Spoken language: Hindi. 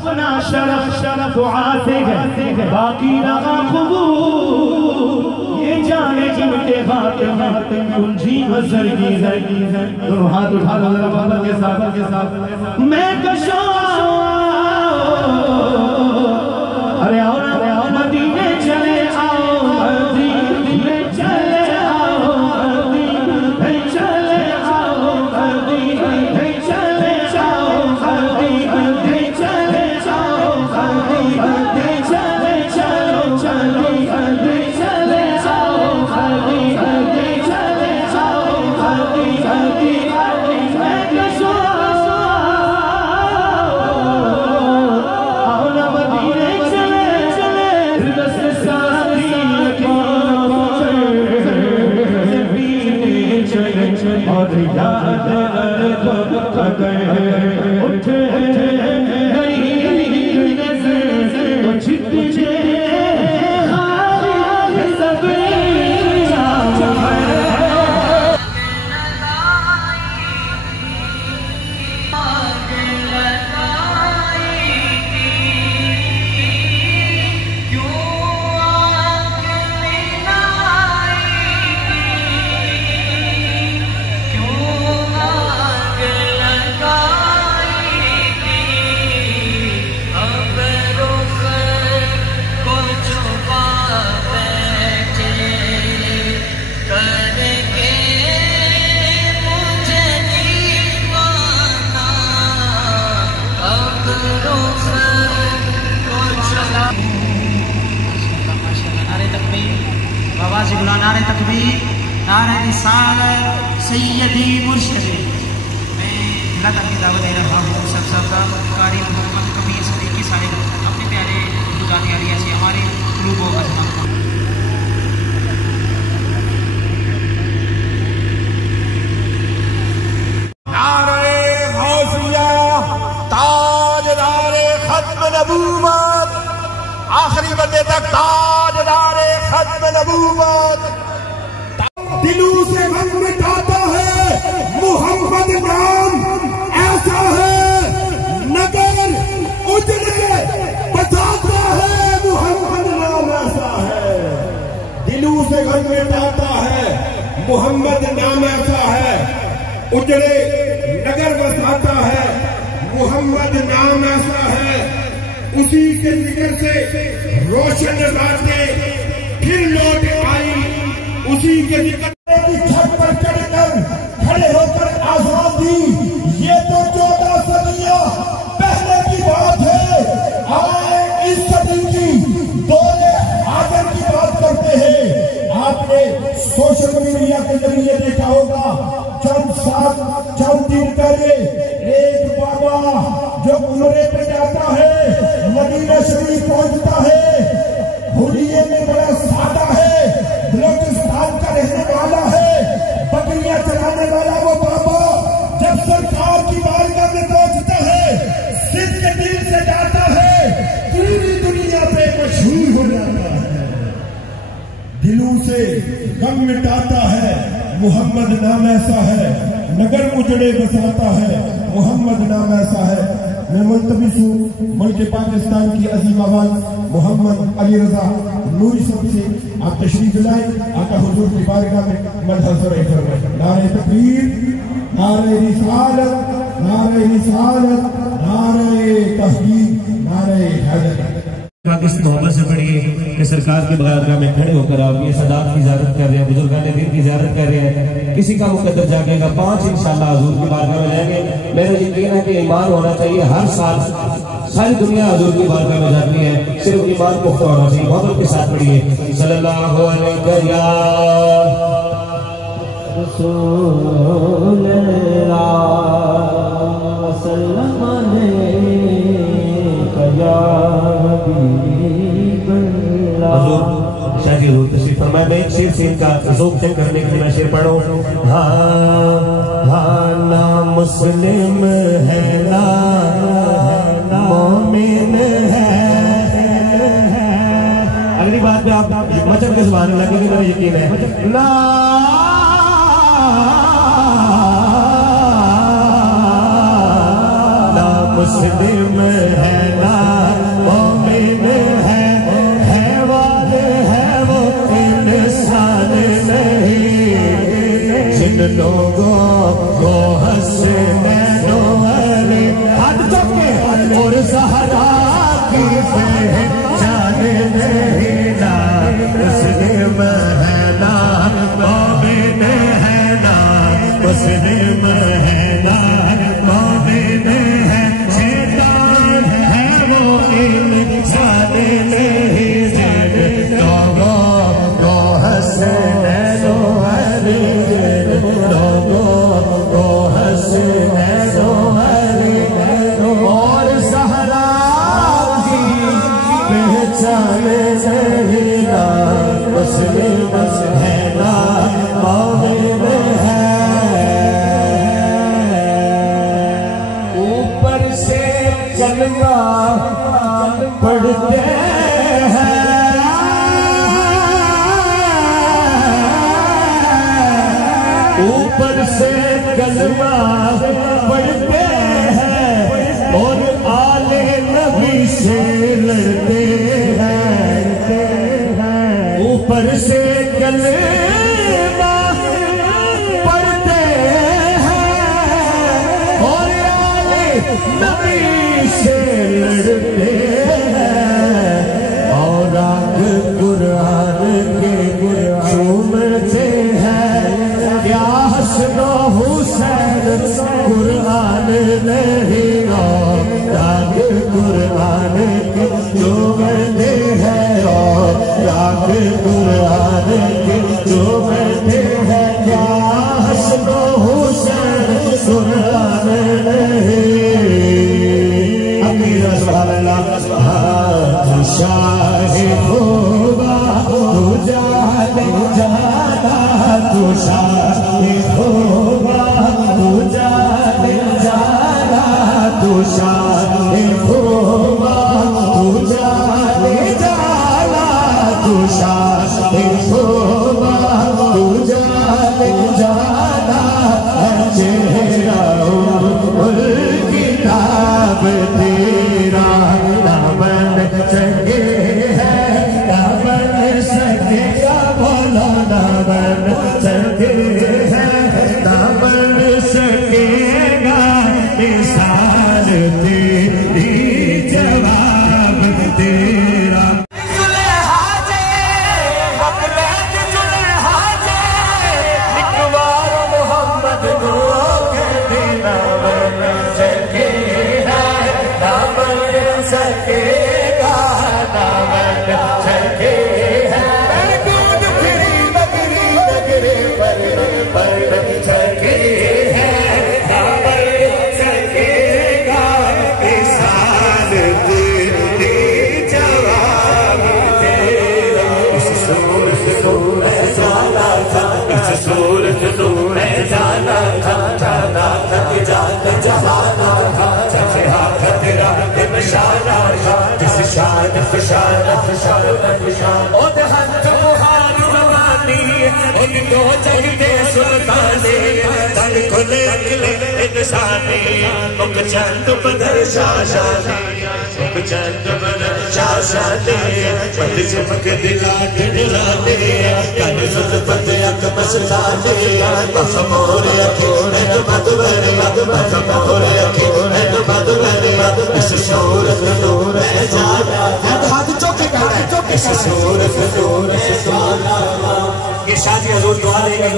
अपना शरफ आते है बाकी रहा कबूल। ये जाने जिनके हाथ कुंजी नजर की है। दोनों हाथ उठा लो जरा बाबा के साथ मैं कशा अरे आओ मदीने चले आओ मदीने चले आओ मदीने चले आओ मदीने चले आओ मदीने चले आओ मदीने चले चलो चलो मदीने चले आओ मदीने चले आओ मदीने मैं कसो आओ ना मदीने और याद अगर उठे नारे तकबीर नारे रिसालत सैयदी मुर्शिदी। मैं अल्लाह ताला की दावत दे रहा हूँ सब कारी मोहम्मद कबीर सदीकी साहिब अपने प्यारे गुजारिया से हमारे रूबों का नारे गौसिया ताजदारे खत्म नबूवत आखिरी बंदे तक ताजदारे खत्म नबूवत। दिलों से गम मिटाता है मोहम्मद नाम ऐसा है नगर उजड़े बचाता है मोहम्मद नाम ऐसा है। दिलों से गम मिटाता है मोहम्मद नाम ऐसा है उजड़े नगर बसाता है मोहम्मद नाम ऐसा है। उसी के जिक्र से रोशन बातें फिर लौट आई उसी के जिक्र की छत पर चढ़कर खड़े होकर आजाद दी। ये तो 14 सदियों पहले की बात है। आए इस सदी की दौरे आदर की बात करते हैं। आपने सोशल मीडिया के जरिए देखा होगा चंद दिन पहले एक बाबा जो उम्रे पे जाता है मदीना शरीफ पहुंचता है हुलिये में बड़ा सादा है बलोचिस्तान का रहने वाला है बकरियां चलाने वाला वो बाबा जब सरकार की बारगाह में पहुंचता है सिद्ध के दिल से जाता है पूरी दुनिया पे मशहूर हो जाता है। दिलों से गम मिटाता है मोहम्मद नाम ऐसा है नगर उजड़े बसाता है मोहम्मद नाम ऐसा है। मैं मुल्तमिस हूँ मुल्क पाकिस्तान की अजीम आवाज मोहम्मद अली रजा नूरी साहब से आप तशरीफ लाए आका हुजूर की बारगाह में मदह फरमाएं। नारे तकबीर नारे रिसालत नारे तहकीक नारे हैदर। इस मोहब्बत से पढ़िए कि सरकार की बारगाह में खड़े होकर आप ये सदात की ज़ियारत कर रहे हैं बुजुर्गान दिन की ज़ियारत कर रहे हैं। किसी का मुकद्दर जागेगा 5 इंशाअल्लाह हुजूर की बारगाह में जाएंगे। मेरा यकीन है कि ईमान होना चाहिए। हर साल सारी दुनिया हुजूर की बारगाह में जाती है सिर्फ ईमान पुख्ता होना चाहिए। मोहब्बत के साथ पढ़िए सल्लल्लाहु अलैहि फरमाया। मैं एक शेर से इनका ज़ौक़ चेक करने के लिए मैं शेर पढ़ूं। हाँ ना मुस्लिम है ना मोमिन है। अगली बात पे आप मचल के सुभान अल्लाह क्योंकि मेरा यकीन है ना मुस्लिम है ना ज़हरा की पहचान नहीं ना, मुस्लिम है ना मोमिन है ना, मुस्लिम है ना मोमिन है, शैतान है वो इंसान नहीं लोगों को हंसने वाली, लोगों को हंसने वाली, और ज़हरा की पहचान नहीं ना, मुस्लिम है ना मोमिन है। ऊपर से कलमा पढ़ते हैं, ऊपर से कलमा पढ़ते हैं और आले नबी से लड़ते हैं, ऊपर से कलमा पढ़ते हैं और आले नबी से लड़ते हैं, और आग कुरान के चूमते हैं, क्या हसन हुसैन कुरान नहीं राग कुरान के चूमते हैं, और राग कुरान के चूमते हैं, क्या हसन हुसैन कुरान नहीं। अमीर तू शाहिद होगा तू जाने जाना, तू शाहिद होगा तू जाने जाना, तू शाहिद होगा तू जाने जाना, तू शाहिद होगा तू जाने जाना, चेहरा किताब तेरा ना बन सके है, ना बन सकेगा, बोलो ना बन सके है, ना बन सकेगा, इंसान तेरी जवाब तेरा। मोहम्मद सकेगा ना बन सके है, दूध फिरी नगरी नगरी पर सके है, ना बन सकेगा, इंसान तेरी जवाब तेरा। इस सूरत में जाना था, इस सूरत में जाना था, जाना था कि जाते जहाना था, जैसे हाथ तेरा निशाना था, जिस शान फशान फशान फशान ओ हंस मुहार जवानी, इन दो जगते सुल्ताने, तन खुले अगले इंसानी, मुख चंद बदर शाशाने, मुख चंद बदर शाशाने, पद चमक दिला डराने, कन जुल्फत अक मस्ताने, बस मोर अखोरे मधुबर बस मोर अखोरे मधुबर, इस सूरत नूर है जाना, हाथ चौके कर रहे हैं, इस सूरत नूर है जाना। ये शादी हजूर दुआ देंगे,